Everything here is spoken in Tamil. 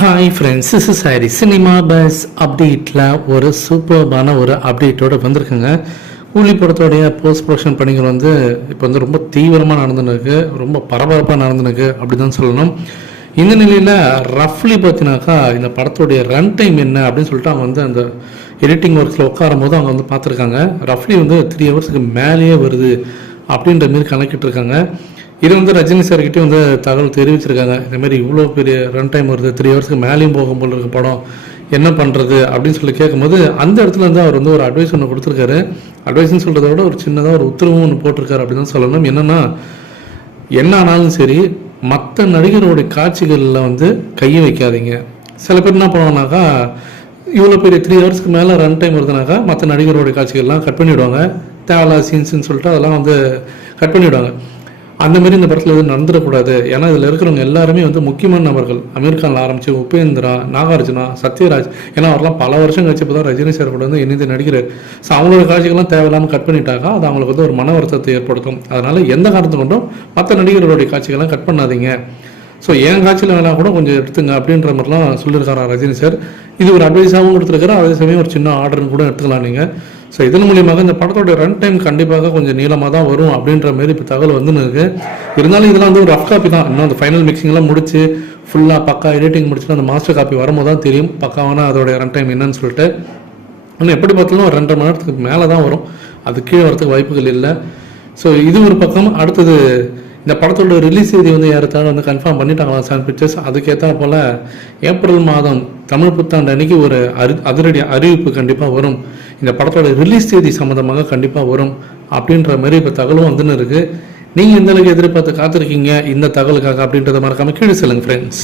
Hi friends, this is Harry. Cinema bus அப்டேட்டில் ஒரு சூப்பர்பான ஒரு அப்டேட்டோடு வந்திருக்குங்க. கூலி படத்தோடைய போஸ்ட் ப்ரொடக்ஷன் பணிகள் இப்போ ரொம்ப தீவிரமாக நடந்துருக்கு, ரொம்ப பரபரப்பாக நடந்துருக்கு அப்படி தான் சொல்லணும். இந்த நிலையில் ரஃப்லி பார்த்தினாக்கா இந்த படத்தோடைய ரன் டைம் என்ன அப்படின்னு சொல்லிட்டு அவங்க அந்த எடிட்டிங் ஒர்க்ஸில் உட்காரும் போது அவங்க பார்த்துருக்காங்க. ரஃப்லி 3 ஹவர்ஸுக்கு மேலேயே வருது அப்படின்ற மாரி கணக்கிட்டு இருக்காங்க. இது ரஜினி சார்கிட்டே தகவல் தெரிவிச்சிருக்காங்க. இந்தமாரி இவ்வளோ பெரிய ரன் டைம் வருது, 3 ஹவர்ஸ்க்கு மேலேயும் போகும் போல இருக்க படம், என்ன பண்ணுறது அப்படின்னு சொல்லி கேட்கும்போது அந்த இடத்துல அவர் ஒரு அட்வைஸ் ஒன்று கொடுத்துருக்காரு. அட்வைஸ்ன்னு சொல்கிறத விட ஒரு சின்னதாக ஒரு உத்தரவும் ஒன்று போட்டிருக்காரு அப்படின்னு தான் சொல்லணும். என்னென்னா, என்ன ஆனாலும் சரி மற்ற நடிகருடைய காட்சிகளில் கையை வைக்காதீங்க. சில பேர் என்ன பண்ணுவாங்கனாக்கா, இவ்வளோ பெரிய 3 ஹவர்ஸ்க்கு மேலே ரன் டைம் வருதுனாக்கா மற்ற நடிகருடைய காட்சிகள்லாம் கட் பண்ணிவிடுவாங்க. தேவலா சீன்ஸ்ன்னு சொல்லிட்டு அதெல்லாம் கட் பண்ணிவிடுவாங்க. அந்தமாரி இந்த படத்தில் எதுவும் நடந்துடக்கூடாது. ஏன்னா இதில் இருக்கிறவங்க எல்லாருமே முக்கியமான நபர்கள். அமீர் கானில் ஆரம்பித்து உபேந்திரா, நாகார்ஜுனா, சத்யராஜ், ஏன்னா அவரெல்லாம் பல வருஷம் கழிச்சு இப்போ தான் ரஜினி சார் கூட இணைந்து நடிக்கிறார். ஸோ அவங்களோட காட்சிகள்லாம் தேவையில்லாமல் கட் பண்ணிட்டாக்கா அது அவங்களுக்கு ஒரு மன வருத்தத்தை ஏற்படுத்தும். அதனால் எந்த காரணத்தை கொண்டும் மற்ற நடிகர்களுடைய காட்சிகள்லாம் கட் பண்ணாதீங்க. ஸோ என் காட்சியில் வேணால் கூட கொஞ்சம் எடுத்துங்க அப்படின்ற மாதிரிலாம் சொல்லியிருக்காரா ரஜினி சார். இது ஒரு அட்வைஸாகவும் கொடுத்துருக்காரு, அதே சமயம் ஒரு சின்ன ஆர்டர்னு கூட எடுத்துக்கலாம் நீங்கள். ஸோ இதன் மூலியமாக இந்த படத்தோட ரன் டைம் கண்டிப்பாக கொஞ்சம் நீளமாக தான் வரும் அப்படின்ற மாரி இப்போ தகவல் இருக்குது. இருந்தாலும் இதெல்லாம் ஒரு ரஃப் காப்பி தான். இன்னும் அந்த ஃபைனல் மிக்சிங்லாம் முடிச்சு ஃபுல்லாக பக்கா எடிட்டிங் முடிச்சுட்டு அந்த மாஸ்டர் காப்பி வரும்போது தான் தெரியும் பக்காவான அதோடைய ரன் டைம் என்னன்னு சொல்லிட்டு. ஆனால் எப்படி பார்த்தாலும் ஒரு 2.5 மணி நேரத்துக்கு மேலே தான் வரும், அது கீழே வரத்துக்கு வாய்ப்புகள் இல்லை. ஸோ இது ஒரு பக்கம். அடுத்தது இந்த படத்தோட ரிலீஸ் தேதி யாருத்தாலும் கன்ஃபார்ம் பண்ணிட்டாங்களா சன் பிக்சர்ஸ். அதுக்கேற்ற போல் ஏப்ரல் மாதம் தமிழ் புத்தாண்டு அன்னைக்கு ஒரு அதிரடி அறிவிப்பு கண்டிப்பாக வரும். இந்த படத்தோட ரிலீஸ் தேதி சம்மந்தமாக கண்டிப்பாக வரும் அப்படின்ற மாதிரி இப்போ தகவலும் இருக்குது. நீங்கள் எந்த அளவுக்கு எதிர்பார்த்து காத்திருக்கீங்க இந்த தகவலுக்காக அப்படின்றத மறக்காமல் கீழே சொல்லுங்கள் ஃப்ரெண்ட்ஸ்.